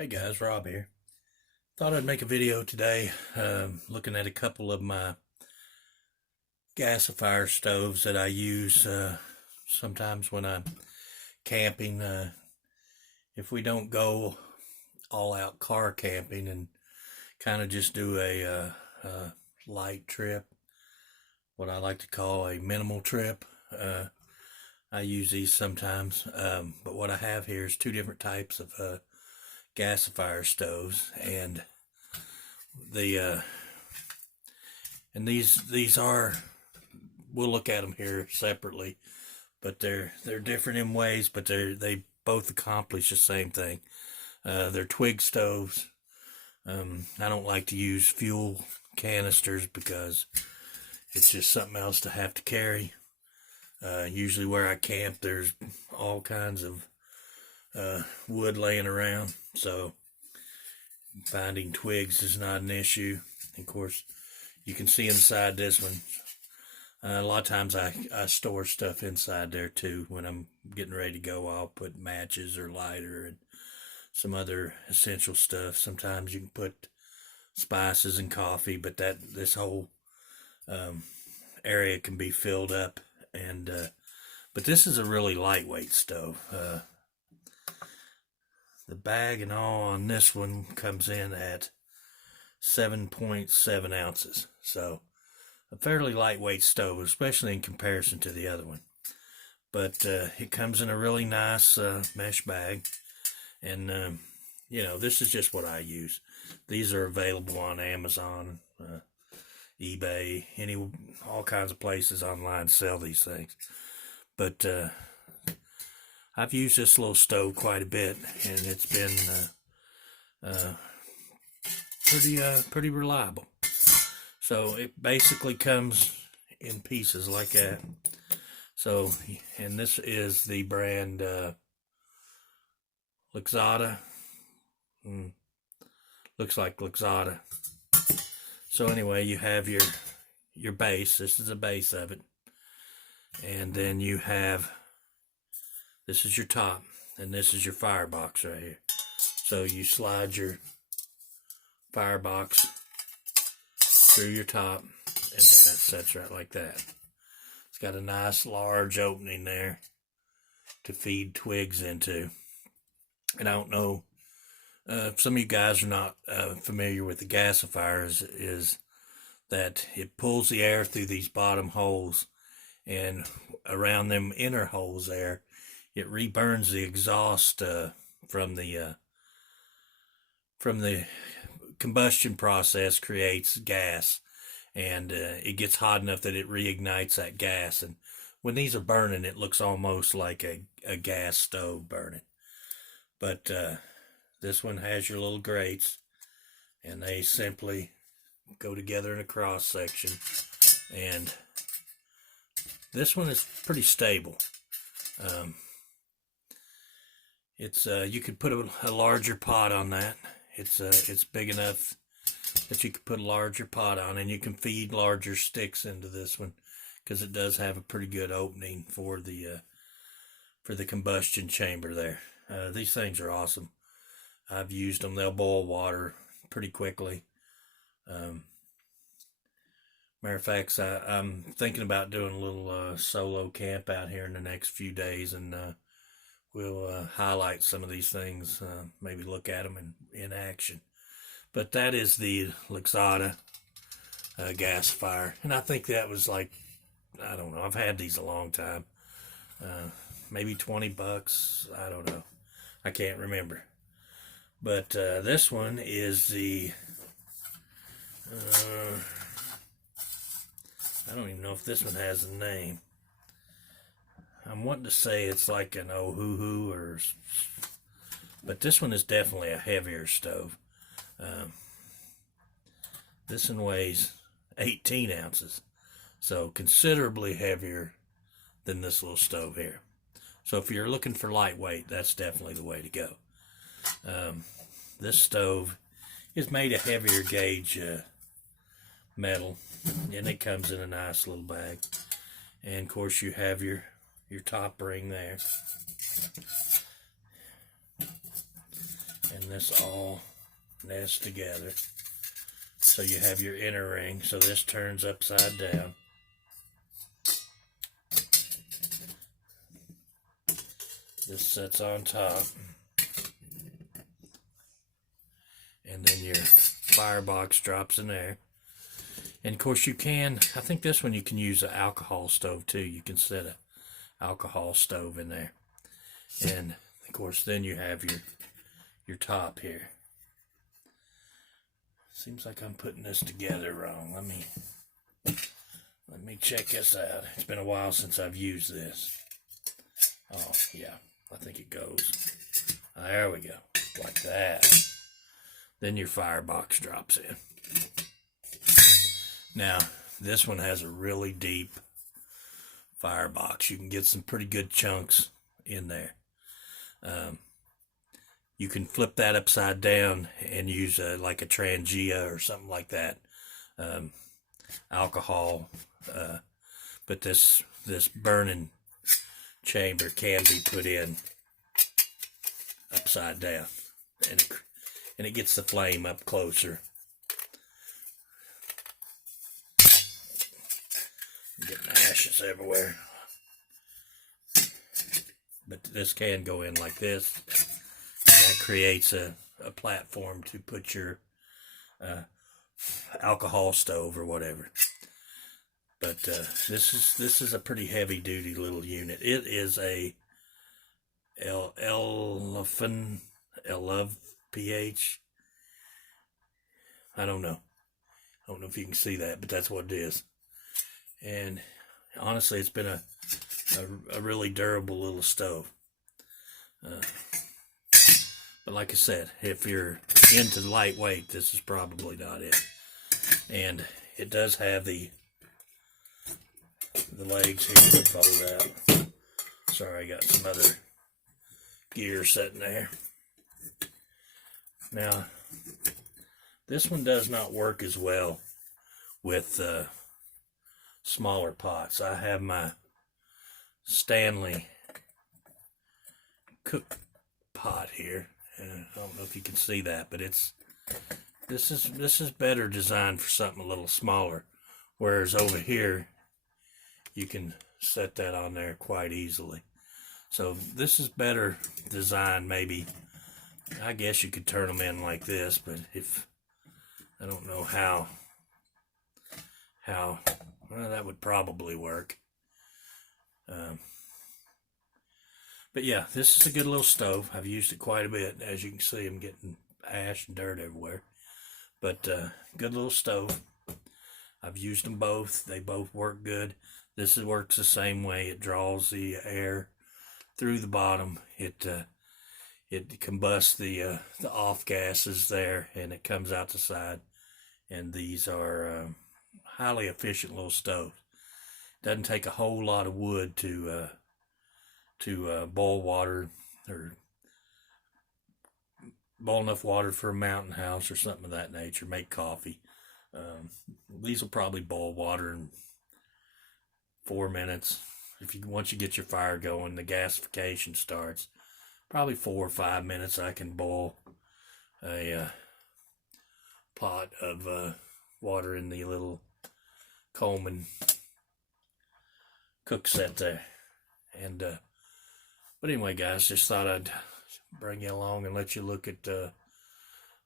Hey guys, Rob here. Thought I'd make a video today looking at a couple of my gasifier stoves that I use sometimes when I'm camping. If we don't go all out car camping and kind of just do a light trip, what I like to call a minimal trip, I use these sometimes. But what I have here is two different types of gasifier stoves, and the and these are, we'll look at them here separately, but they're different in ways, but they both accomplish the same thing. They're twig stoves. I don't like to use fuel canisters because it's just something else to have to carry. Usually where I camp, there's all kinds of wood laying around, so finding twigs is not an issue. Of course, you can see inside this one. A lot of times I store stuff inside there too. When I'm getting ready to go, I'll put matches or lighter and some other essential stuff. Sometimes you can put spices and coffee, but this whole area can be filled up. And but this is a really lightweight stove. The bag and all on this one comes in at 7.7 ounces. So a fairly lightweight stove, especially in comparison to the other one. But it comes in a really nice mesh bag. And, this is just what I use. These are available on Amazon, eBay, all kinds of places online sell these things. But I've used this little stove quite a bit, and it's been pretty reliable. So it basically comes in pieces like that. So, and this is the brand Lixada. Looks like Lixada. So anyway, you have your base. This is the base of it. And then you have, this is your top, and this is your firebox right here. So you slide your firebox through your top, and then that sets right like that. It's got a nice large opening there to feed twigs into. And I don't know, if some of you guys are not familiar with the gasifier, is that it pulls the air through these bottom holes, and around them inner holes there, it reburns the exhaust from the combustion process, creates gas, and it gets hot enough that it reignites that gas. And when these are burning, it looks almost like a gas stove burning. But this one has your little grates, and they simply go together in a cross section. And this one is pretty stable. You could put a larger pot on that. It's big enough that you could put a larger pot on, and you can feed larger sticks into this one because it does have a pretty good opening for the combustion chamber there. These things are awesome. I've used them. They'll boil water pretty quickly. Matter of fact, I'm thinking about doing a little solo camp out here in the next few days, and we'll highlight some of these things, maybe look at them in action. But that is the Lixada gasifier, and I think that was like, I don't know, I've had these a long time, maybe 20 bucks, I don't know, I can't remember. But this one is the I don't even know if this one has a name. I'm wanting to say it's like an Ohuhu, but this one is definitely a heavier stove. This one weighs 18 ounces, so considerably heavier than this little stove here. So if you're looking for lightweight, that's definitely the way to go. This stove is made of heavier gauge metal, and it comes in a nice little bag. And of course you have your top ring there. and this all nests together. So you have your inner ring, so this turns upside down. This sits on top. And then your firebox drops in there. And of course you can, I think this one you can use an alcohol stove too. You can set an alcohol stove in there. And of course then you have your top here. Seems like I'm putting this together wrong. Let me check this out. It's been a while since I've used this. Oh yeah, I think it goes. There we go, like that. Then your firebox drops in. Now, this one has a really deep firebox. You can get some pretty good chunks in there. You can flip that upside down and use like a Trangia or something like that. Alcohol. But this burning chamber can be put in upside down. And it gets the flame up closer. Getting ashes everywhere. But this can go in like this. That creates a platform to put your alcohol stove or whatever. But this is a pretty heavy duty little unit. It is a Eleloveph. I don't know if you can see that, but that's what it is. And honestly, it's been a really durable little stove. But like I said, if you're into lightweight, this is probably not it. And it does have the legs here to fold out. Sorry, I got some other gear sitting there. Now, this one does not work as well with smaller pots. I have my Stanley cook pot here. I don't know if you can see that, but this is better designed for something a little smaller. Whereas over here, you can set that on there quite easily. So this is better designed. Maybe, I guess you could turn them in like this, but I don't know how well, that would probably work. But yeah, this is a good little stove. I've used it quite a bit. As you can see, I'm getting ash and dirt everywhere. But good little stove. I've used them both. They both work good. This works the same way. It draws the air through the bottom. It combusts the off gases there, and it comes out the side. And these are highly efficient little stoves. Doesn't take a whole lot of wood to boil water, or boil enough water for a mountain house or something of that nature. Make coffee. These will probably boil water in 4 minutes. Once you get your fire going, the gasification starts. Probably 4 or 5 minutes. I can boil a pot of water in the little Coleman cook set there. And but anyway, guys, just thought I'd bring you along and let you look at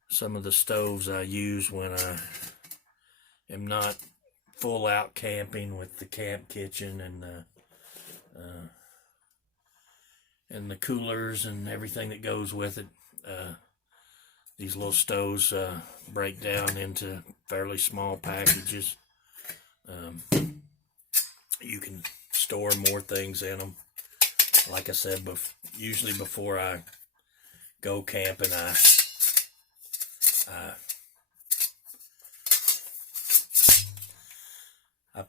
some of the stoves I use when I am not full out camping with the camp kitchen and the coolers and everything that goes with it. These little stoves break down into fairly small packages. You can store more things in them. Like I said, usually before I go camping, I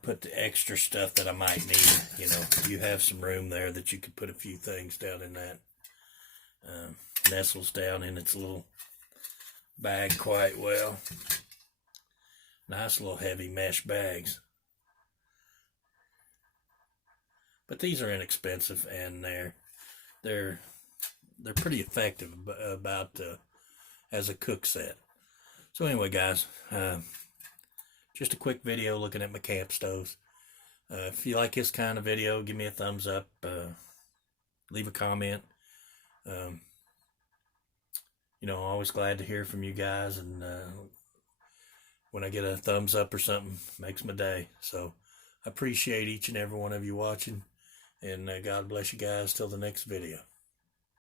put the extra stuff that I might need. You know, you have some room there that you could put a few things down in that. Nestles down in its little bag quite well. Nice little heavy mesh bags. But these are inexpensive, and they're pretty effective about as a cook set. So anyway, guys, just a quick video looking at my camp stoves. If you like this kind of video, give me a thumbs up, leave a comment. Always glad to hear from you guys, and when I get a thumbs up or something, makes my day. So I appreciate each and every one of you watching, and God bless you guys till the next video.